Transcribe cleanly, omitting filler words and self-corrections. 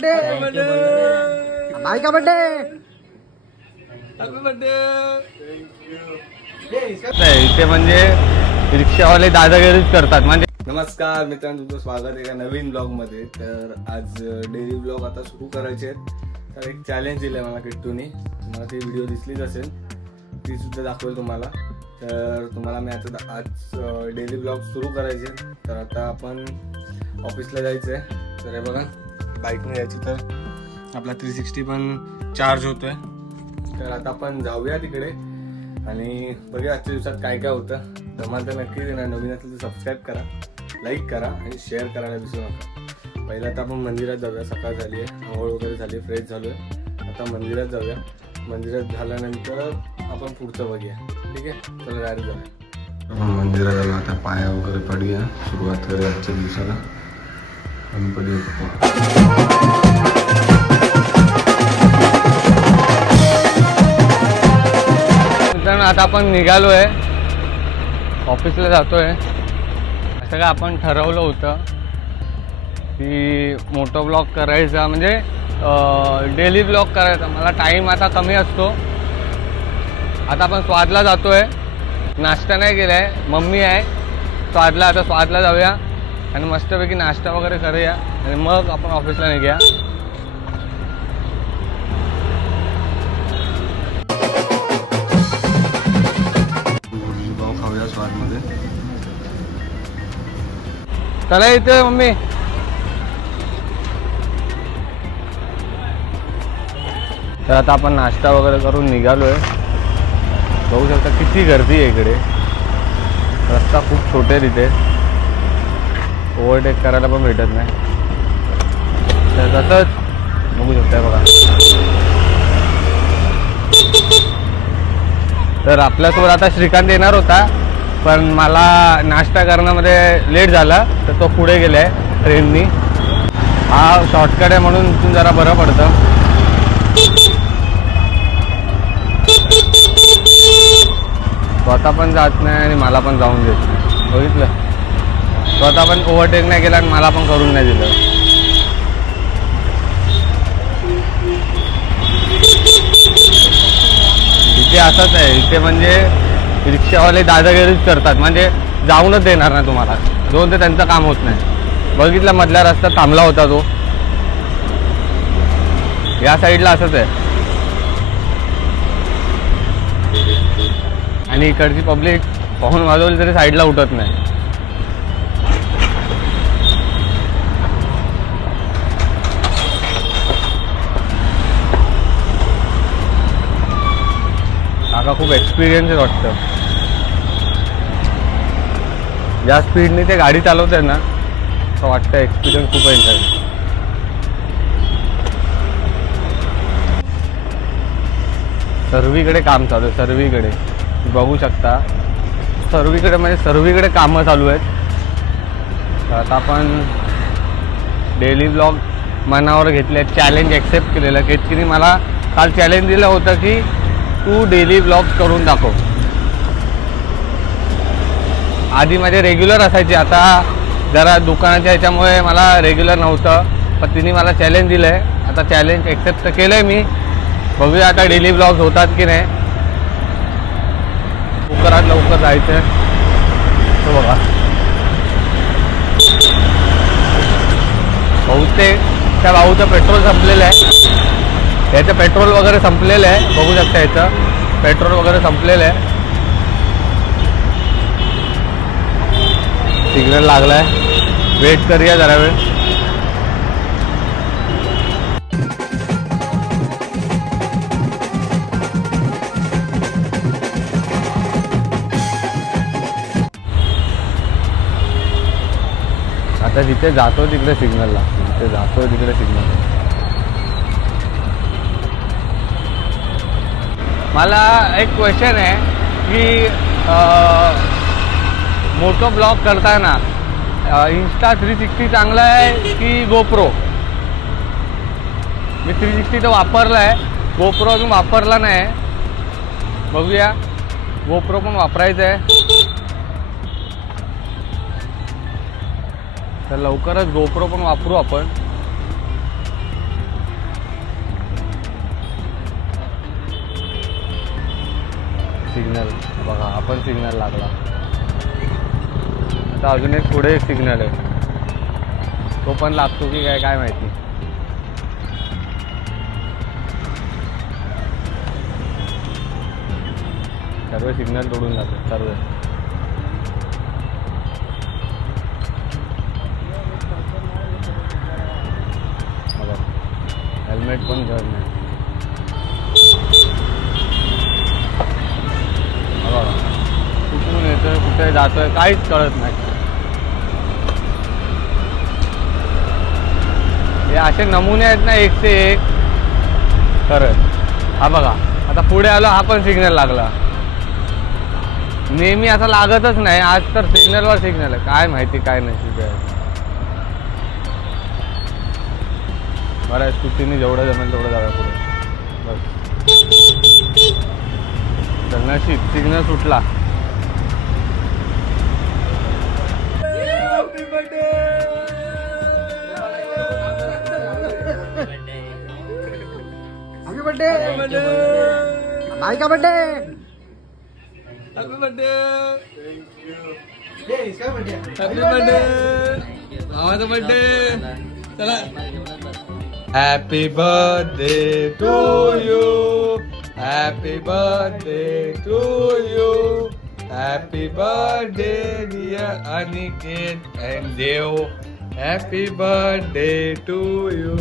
बर्थडे भाई का बर्थडे इथे म्हणजे रिक्षावाले दादागिरीच करतात म्हणजे. नमस्कार मित्रांनो, तुमचं स्वागत आहे एका नवीन ब्लॉग मध्ये. तर आज डेली ब्लॉग आता सुरू करायचे आहेत. तर एक चॅलेंज दिलंय मला किट्टूनी. तुम्हाला ती व्हिडिओ दिसलीच असेल, ती सुद्धा दाखवेल तुम्हाला. तर तुम्हाला मी आता आज डेली ब्लॉग सुरू करायचे. तर आता आपण ऑफिसला जायचं आहे. तर हे बघा, बाईकने यायची तर आपला 360 पण चार्ज होतोय. तर आता आपण जाऊया तिकडे आणि बघूया आजच्या दिवसात काय काय होतं. तुम्हाला तर नक्की देणार. नवीन असेल तर सबस्क्राईब करा, लाईक करा आणि शेअर करायला विसरू नका. पहिला तर आपण मंदिरात जाऊया. सकाळ झाली आहे, आंघोळ वगैरे झाली, फ्रेश झालोय. आता मंदिरात जाऊया. मंदिरात झाल्यानंतर आपण पुढचं बघूया. ठीक आहे, चला डायरेक्ट जाऊया. आपण मंदिरात जाऊया. आता पाया वगैरे पडूया. सुरुवात करूया आजच्या दिवसाला. गणपती आता आपण निघालोय, ऑफिसला जातोय. असं काय आपण ठरवलं होतं की मोठं ब्लॉग करायचा, म्हणजे डेली ब्लॉग करायचा. मला टाईम आता कमी असतो. आता आपण स्वादला जातोय. नाश्ता नाही केलाय, मम्मी आहे स्वादला. आता स्वादला जाऊया आणि मस्तपैकी नाश्ता वगैरे करूया आणि मग आपण ऑफिसला निघूया. स्वादमध्ये चला इथे मम्मी. तर आता आपण नाश्ता वगैरे करून निघालोय. बघू शकता किती गर्दी आहे इकडे. रस्ता खूप छोटे आहे तिथे, ओव्हरटेक करायला पण भेटत नाही. तर तसंच बघू शकता बघा. तर आपल्यासोबत आता श्रीकांत येणार होता, पण मला नाश्ता करण्यामध्ये लेट झाला तर तो पुढे गेलाय ट्रेननी. हा शॉर्टकट आहे म्हणून इथून जरा बरं पडतं. स्वतः पण जात नाही आणि मला पण जाऊन देत नाही. बघितलं, स्वतः पण ओव्हरटेक नाही केला आणि मला पण करून नाही दिलं. इथे असंच आहे. इथे म्हणजे रिक्षावाले दादागिरीच करतात, म्हणजे जाऊनच देणार नाही तुम्हाला. दोन ते त्यांचं काम होत नाही. बघितलं, मधल्या रस्त्यात थांबला होता तो. या साईडला असंच आहे. आणि इकडची पब्लिक पाहून वाजवली तरी साईडला उठत नाही. काका खूप एक्सपिरियन्स आहे वाटतं. ज्या स्पीडने ते गाडी चालवते ना, असं वाटतं एक्सपिरियन्स खूप आहे. सर्वीकडे काम चालू आहे, सर्वीकडे बघू शकता. सर्वीकडे म्हणजे सर्वीकडे कामं चालू आहेत. तर आता आपण डेली ब्लॉग मनावर घेतले. चॅलेंज ॲक्सेप्ट केलेलं. केतकीने मला काल चॅलेंज दिलं होतं की तू डेली ब्लॉग्स करून दाखव. आधी माझे रेग्युलर असायचे, आता जरा दुकानाच्या ह्याच्यामुळे मला रेग्युलर नव्हतं. पण तिने मला चॅलेंज दिलं आहे. आता चॅलेंज ॲक्सेप्ट तर केलं आहे मी. बघूया आता डेली ब्लॉग्स होतात की नाही. लवकरात लवकर जायचं आहे. तो बघा, बहुतेक त्या भाऊचं पेट्रोल संपलेलं आहे. याचं पेट्रोल वगैरे संपलेलं आहे. बघू शकता याचं पेट्रोल वगैरे संपलेलं आहे. सिग्नल लागला आहे. वेट करूया जरा वेळ. आता जिथे जातो तिकडे सिग्नल लागतो. जिथे जातो तिकडे सिग्नल. मला एक क्वेश्चन आहे की मोठं ब्लॉग करताना इंस्टा 360 चांगला आहे की गोप्रो. मी 360 तर वापरला आहे, गोप्रो अजून वापरला नाही. बघूया, गोप्रो पण वापरायचं आहे. तर लवकरच गोप्रो पण वापरू आपण. सिग्नल बघा, आपण सिग्नल लागला. आता अजून एक पुढे एक सिग्नल आहे, तो पण लागतो की काय माहिती. सर्व सिग्नल तोडून जातात सर्व. बघा हेल्मेट पण घर नाही. कुठून येतोय कुठे जातोय काहीच कळत नाही. हे असे नमुने आहेत ना एक से एक खरंच. हा बघा आता पुढे आलो, हा पण सिग्नल लागला. नेहमी असा लागतच नाही, आज तर सिग्नलवर सिग्नल आहे. काय माहिती काय नाही. बरं स्कूटीने जेवढं जमेल तेवढं जाऊया पुढे बस. नशीब सिग्नल सुटला. हैप्पी बर्थडे भाई का बर्थडे. Happy birthday. इसका बर्थडे. Happy birthday. भावाचा बर्थडे. चला. Happy birthday to you. Happy birthday to you. Happy birthday dear Aniket and Dev. Happy birthday to you.